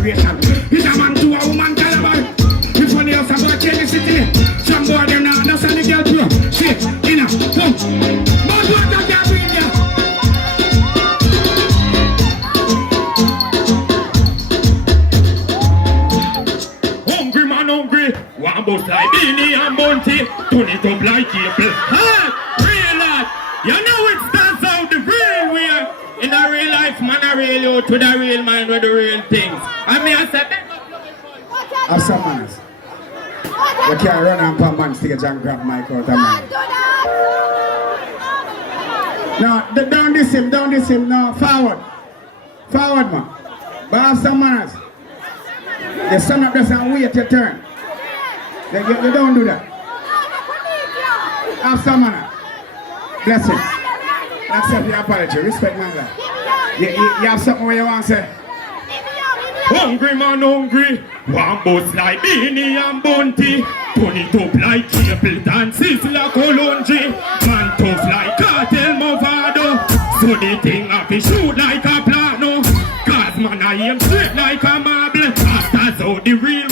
generation. It's a man to a woman caliber. If one else about change the city, some boy them not understand the girl too. Shit, in a boom. But what that can bring ya? Hungry man, hungry. One bus like Beenie and Bounty. Turn it up like cable. Hey, real life. You know it stands out the real way. In the real life, man, I real you to the real man with the real things. I mean, I said, have some manners. You can't run and pump man stage and grab mic out of man. No, down this him, no, forward. Forward, man. But have some manners. You stand up there and wait your turn. You don't do that. Have some manners. Blessings. Accept your apology. Respect my guy. You have something where you want to say? Hungry man, hungry. One bus like Beenie and Bounty. Turn it up like cable dances like Colonji. Man tough like Cartel Movado. So the thing have to shoot like a plano. Cause man I aim straight like a marble. That's how the real